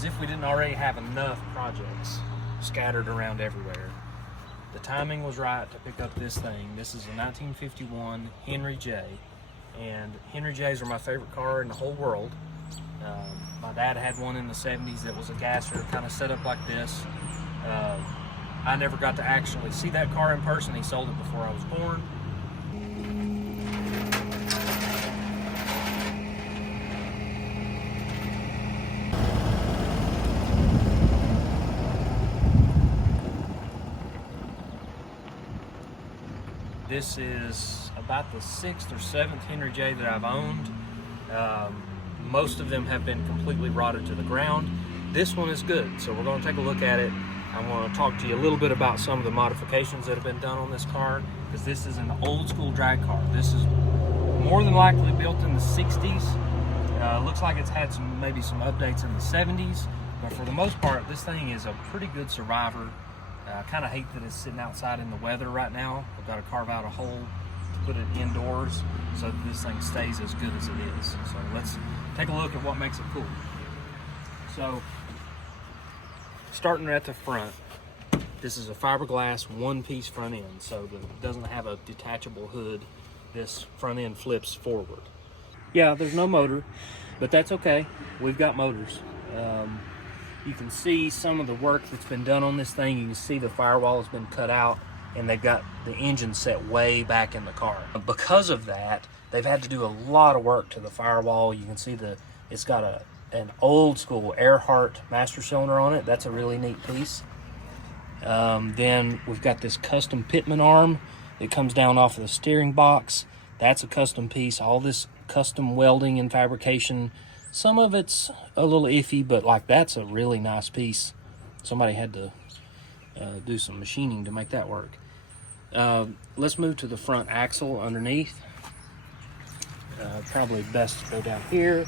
as if we didn't already have enough projects scattered around everywhere. The timing was right to pick up this thing. This is a 1951 Henry J, and Henry J's are my favorite car in the whole world. My dad had one in the 70s that was a gasser, kind of set up like this. I never got to actually see that car in person. He sold it before I was born. This is about the 6th or 7th Henry J that I've owned. Most of them have been completely rotted to the ground. This one is good, so we're going to take a look at it. I want to talk to you a little bit about some of the modifications that have been done on this car, because this is an old school drag car. This is more than likely built in the 60s. Looks like it's had maybe some updates in the 70s, but for the most part, this thing is a pretty good survivor. I kind of hate that it's sitting outside in the weather right now. I've got to carve out a hole to put it indoors so that this thing stays as good as it is. So let's take a look at what makes it cool. So, starting at the front, this is a fiberglass one-piece front end, so that it doesn't have a detachable hood. This front end flips forward. Yeah, there's no motor, but that's okay. We've got motors. You can see some of the work that's been done on this thing. You can see the firewall has been cut out, and they've got the engine set way back in the car. Because of that, they've had to do a lot of work to the firewall. You can see it's got an old school Airheart master cylinder on it. That's a really neat piece. Then we've got this custom pitman arm that comes down off of the steering box. That's a custom piece. All this custom welding and fabrication. Some of it's a little iffy, but like that's a really nice piece. Somebody had to do some machining to make that work. Let's move to the front axle underneath. Probably best to go down here.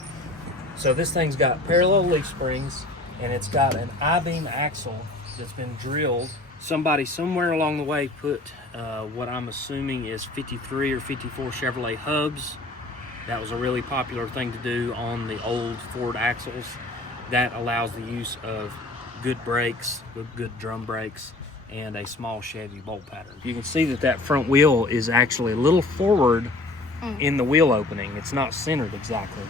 So this thing's got parallel leaf springs, and it's got an I-beam axle that's been drilled. Somebody somewhere along the way put what I'm assuming is 53 or 54 Chevrolet hubs. That was a really popular thing to do on the old Ford axles. That allows the use of good brakes, good drum brakes, and a small Chevy bolt pattern. You can see that front wheel is actually a little forward in the wheel opening. It's not centered exactly.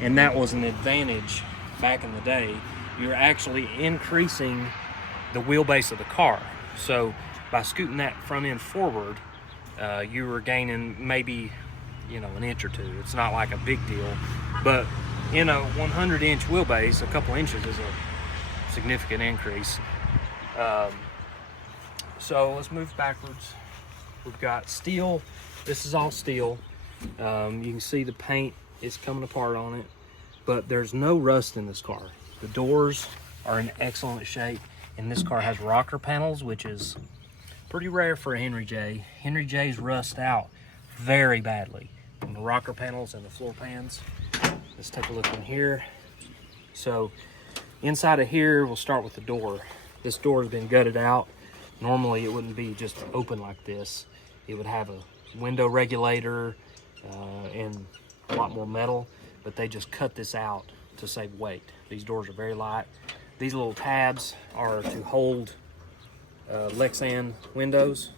And that was an advantage back in the day. You're actually increasing the wheelbase of the car. So by scooting that front end forward, you were gaining maybe, an inch or two. It's not like a big deal, but in a 100-inch wheelbase, a couple inches is a significant increase. So let's move backwards. We've got steel. This is all steel. You can see the paint is coming apart on it, but there's no rust in this car. The doors are in excellent shape, and this car has rocker panels, which is pretty rare for a Henry J. Henry J's rust out very badly on the rocker panels and the floor pans. Let's take a look in here. So inside of here, we'll start with the door. This door has been gutted out. Normally it wouldn't be just open like this. It would have a window regulator and a lot more metal, but they just cut this out to save weight. These doors are very light. These little tabs are to hold Lexan windows.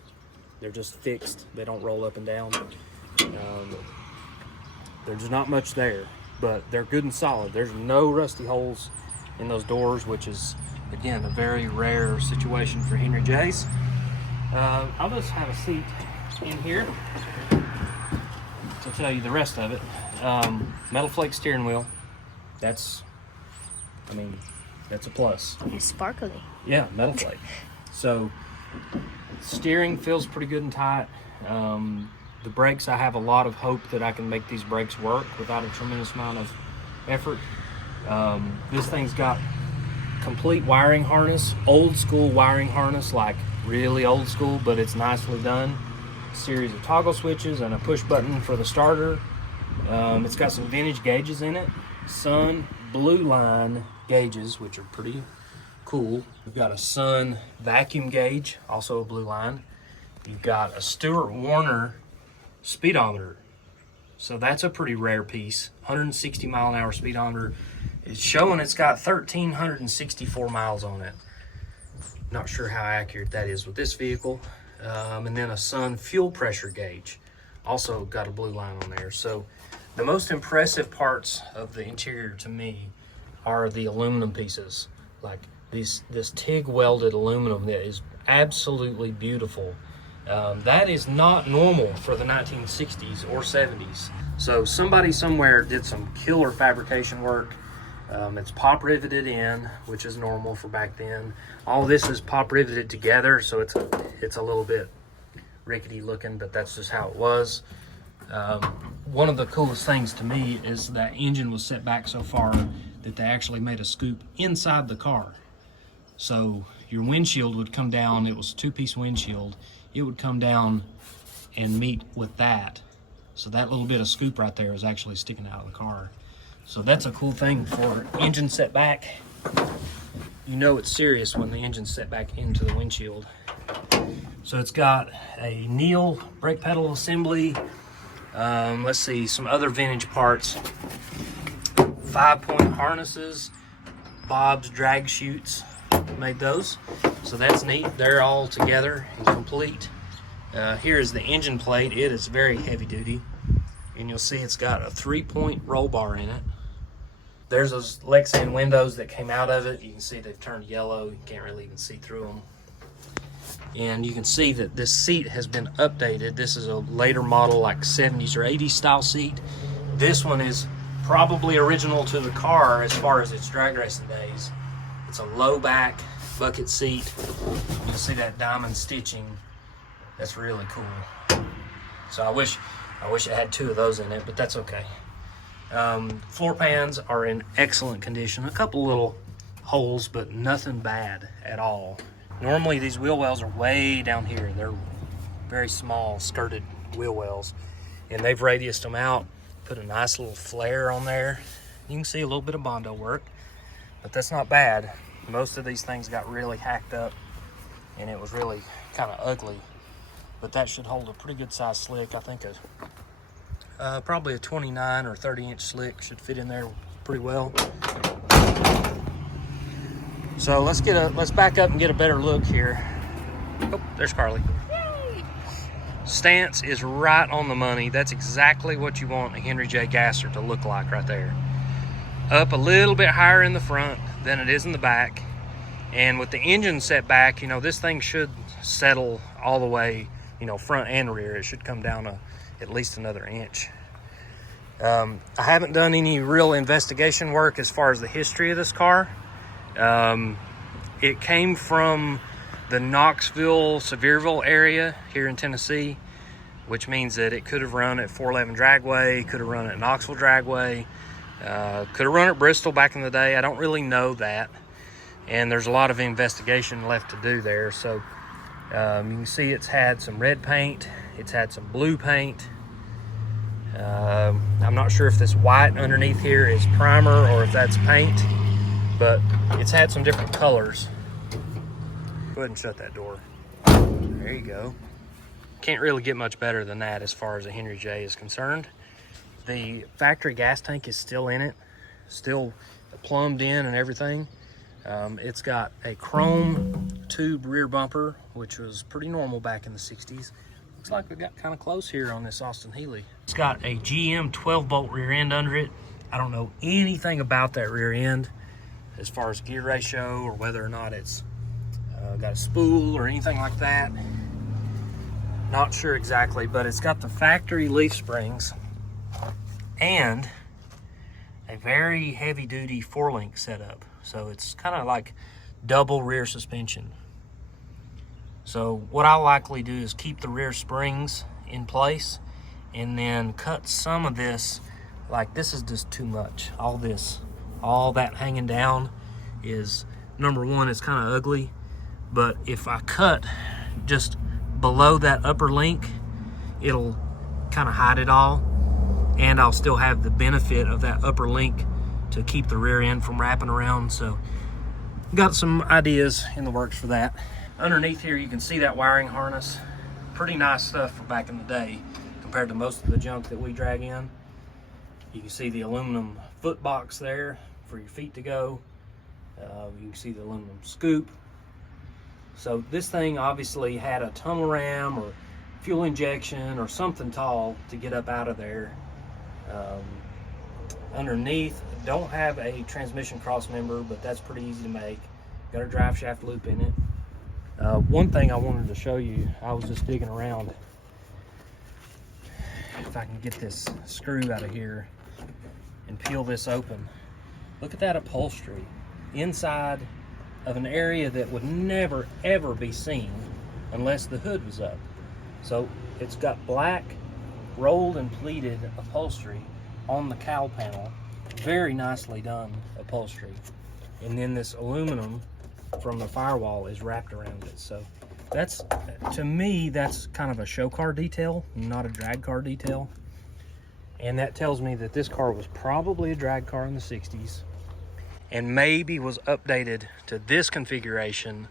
They're just fixed. They don't roll up and down. There's not much there, but they're good and solid. There's no rusty holes in those doors, which is, again, a very rare situation for Henry J's. I'll just have a seat in here to tell you the rest of it. Metal flake steering wheel. That's a plus. It's sparkly. Yeah, metal flake. So steering feels pretty good and tight. The brakes, I have a lot of hope that I can make these brakes work without a tremendous amount of effort. This thing's got complete wiring harness, old school wiring harness, like really old school, but it's nicely done. A series of toggle switches and a push button for the starter. It's got some vintage gauges in it. Sun blue line gauges, which are pretty cool. We've got a Sun vacuum gauge, also a blue line. You've got a Stewart Warner speedometer. So that's a pretty rare piece. 160 mile an hour speedometer. It's showing it's got 1,364 miles on it. Not sure how accurate that is with this vehicle. And then a Sun fuel pressure gauge. Also got a blue line on there. So the most impressive parts of the interior to me are the aluminum pieces. Like this TIG welded aluminum that is absolutely beautiful. That is not normal for the 1960s or 70s. So somebody somewhere did some killer fabrication work. It's pop riveted in, which is normal for back then. All this is pop riveted together, so it's a little bit rickety looking, but that's just how it was. One of the coolest things to me is that engine was set back so far that they actually made a scoop inside the car. So your windshield would come down. It was a two-piece windshield. It would come down and meet with that. So that little bit of scoop right there is actually sticking out of the car. So that's a cool thing for engine set back. You know it's serious when the engine's set back into the windshield. So it's got a Neil brake pedal assembly. Let's see, some other vintage parts. 5-point harnesses, Bob's drag chutes, made those. So that's neat. They're all together and complete. Here is the engine plate. It is very heavy duty. And you'll see it's got a 3-point roll bar in it. There's those Lexan windows that came out of it. You can see they've turned yellow. You can't really even see through them. And you can see that this seat has been updated. This is a later model, like 70s or 80s style seat. This one is probably original to the car as far as its drag racing days. It's a low back bucket seat. You'll see that diamond stitching. That's really cool. So I wish it had 2 of those in it, but that's okay. Floor pans are in excellent condition. A couple little holes, but nothing bad at all. Normally these wheel wells are way down here. They're very small, skirted wheel wells. And they've radiused them out, put a nice little flare on there. You can see a little bit of Bondo work, but that's not bad. Most of these things got really hacked up and it was really kind of ugly. But that should hold a pretty good size slick. I think probably a 29 or 30-inch slick should fit in there pretty well. So let's back up and get a better look here. Oh, there's Carly. Stance is right on the money. That's exactly what you want a Henry J. Gasser to look like right there. Up a little bit higher in the front than it is in the back. And with the engine set back, you know, this thing should settle all the way, you know, front and rear. It should come down at least another inch. I haven't done any real investigation work as far as the history of this car. It came from the Knoxville, Sevierville area here in Tennessee, which means that it could have run at 411 Dragway, could have run at Knoxville Dragway, could have run at Bristol back in the day. I don't really know that. And there's a lot of investigation left to do there. So you can see it's had some red paint, it's had some blue paint. I'm not sure if this white underneath here is primer or if that's paint, but it's had some different colors. Go ahead and shut that door. There you go. Can't really get much better than that as far as a Henry J is concerned. The factory gas tank is still in it, still plumbed in and everything. It's got a chrome tube rear bumper, which was pretty normal back in the 60s. Looks like we got kind of close here on this Austin Healey. It's got a GM 12-bolt rear end under it. I don't know anything about that rear end as far as gear ratio or whether or not it's got a spool or anything like that. Not sure exactly, but it's got the factory leaf springs and a very heavy-duty 4-link setup. So it's kind of like double rear suspension. So what I'll likely do is keep the rear springs in place and then cut some of this. Like, this is just too much. All that hanging down is, number one, it's kind of ugly. But if I cut just below that upper link, it'll kind of hide it all. And I'll still have the benefit of that upper link to keep the rear end from wrapping around. So got some ideas in the works for that. Underneath here you can see that wiring harness. Pretty nice stuff for back in the day compared to most of the junk that we drag in. You can see the aluminum foot box there for your feet to go. You can see the aluminum scoop. So this thing obviously had a tunnel ram or fuel injection or something tall to get up out of there. Underneath, don't have a transmission cross member, but that's pretty easy to make. Got a drive shaft loop in it. One thing I wanted to show you, I was just digging around. If I can get this screw out of here and peel this open. Look at that upholstery inside of an area that would never ever be seen unless the hood was up. So it's got black rolled and pleated upholstery on the cowl panel, very nicely done upholstery, and then this aluminum from the firewall is wrapped around it. So that's, to me, that's kind of a show car detail, not a drag car detail. And that tells me that this car was probably a drag car in the 60s and maybe was updated to this configuration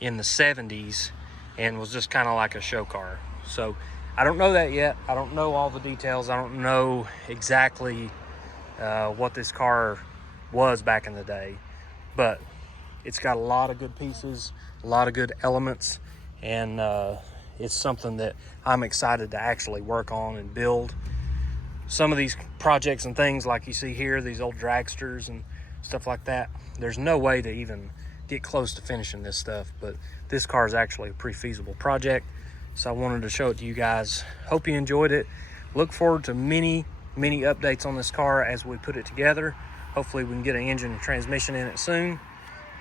in the 70s and was just kind of like a show car. So I don't know that yet. I don't know all the details. I don't know exactly what this car was back in the day, but it's got a lot of good pieces, a lot of good elements, and it's something that I'm excited to actually work on and build. Some of these projects and things like you see here, these old dragsters and stuff like that, there's no way to even get close to finishing this stuff, but this car is actually a pretty feasible project. So I wanted to show it to you guys. Hope you enjoyed it. Look forward to many updates on this car as we put it together. Hopefully we can get an engine and transmission in it soon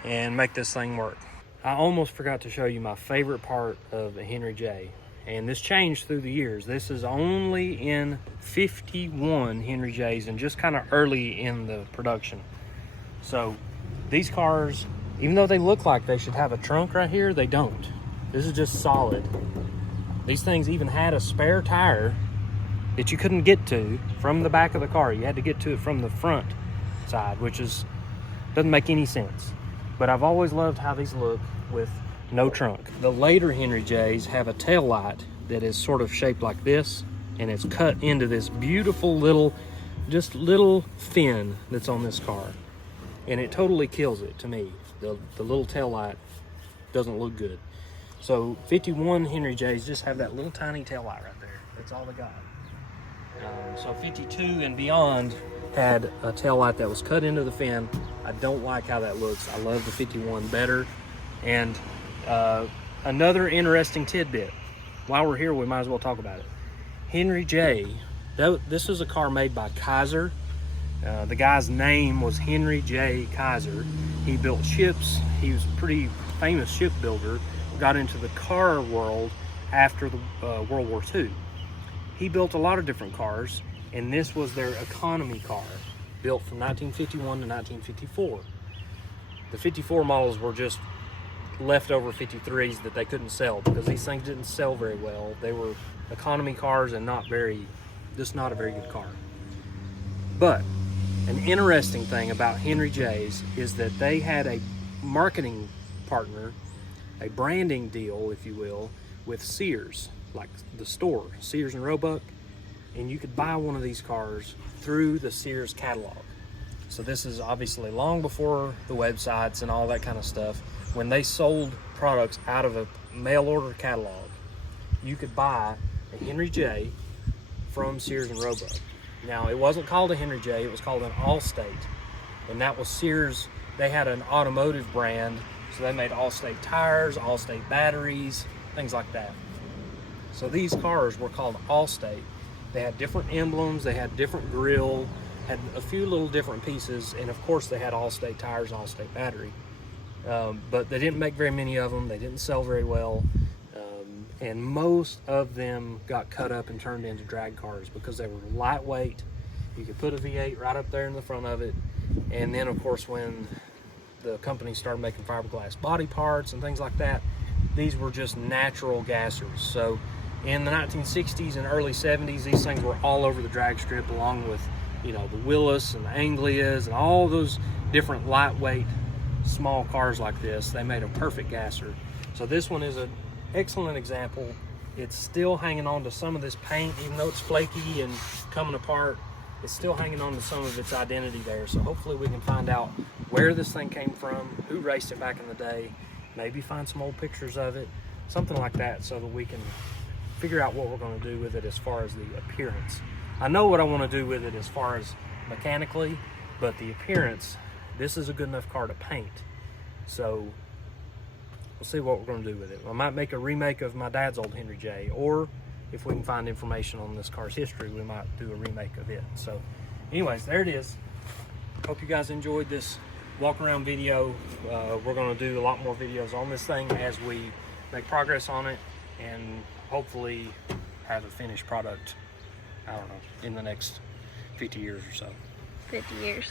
and make this thing work. I almost forgot to show you my favorite part of a Henry J, and this changed through the years. This is only in 51 Henry J's and just kind of early in the production. So these cars, even though they look like they should have a trunk right here, they don't. This is just solid. These things even had a spare tire that you couldn't get to from the back of the car. You had to get to it from the front side, which doesn't make any sense. But I've always loved how these look with no trunk. The later Henry J's have a tail light that is sort of shaped like this, and it's cut into this beautiful little fin that's on this car. And it totally kills it to me. The little tail light doesn't look good. So 51 Henry J's just have that little tiny tail light right there. That's all they got. So 52 and beyond had a tail light that was cut into the fin. I don't like how that looks. I love the 51 better. And another interesting tidbit. While we're here, we might as well talk about it. Henry J, this is a car made by Kaiser. The guy's name was Henry J. Kaiser. He built ships. He was a pretty famous shipbuilder. Got into the car world after the World War II. He built a lot of different cars, and this was their economy car, built from 1951 to 1954. The 54 models were just leftover 53s that they couldn't sell because these things didn't sell very well. They were economy cars and just not a very good car. But an interesting thing about Henry J's is that they had a marketing partner, a branding deal, if you will, with Sears, like the store, Sears and Roebuck, and you could buy one of these cars through the Sears catalog. So this is obviously long before the websites and all that kind of stuff. When they sold products out of a mail order catalog, you could buy a Henry J from Sears and Roebuck. Now, it wasn't called a Henry J, it was called an Allstate, and that was Sears. They had an automotive brand, so they made Allstate tires, Allstate batteries, things like that. So these cars were called Allstate. They had different emblems, they had different grille, had a few little different pieces, and of course they had Allstate tires, Allstate battery. But they didn't make very many of them, they didn't sell very well, and most of them got cut up and turned into drag cars because they were lightweight. You could put a V8 right up there in the front of it, and then of course when the company started making fiberglass body parts and things like that, these were just natural gassers. So in the 1960s and early 70s, these things were all over the drag strip, along with, you know, the Willys and the Anglias and all those different lightweight small cars like this. They made a perfect gasser. So this one is an excellent example. It's still hanging on to some of this paint, even though it's flaky and coming apart. it's still hanging on to some of its identity there. So hopefully we can find out where this thing came from, who raced it back in the day, maybe find some old pictures of it, something like that, so that we can figure out what we're going to do with it as far as the appearance. I know what I want to do with it as far as mechanically, but the appearance, this is a good enough car to paint. So we'll see what we're going to do with it. I might make a remake of my dad's old Henry J, or if we can find information on this car's history, we might do a remake of it. So anyways, there it is. Hope you guys enjoyed this walk around video. We're going to do a lot more videos on this thing as we make progress on it, and hopefully have a finished product, I don't know, in the next 50 years or so. 50 years.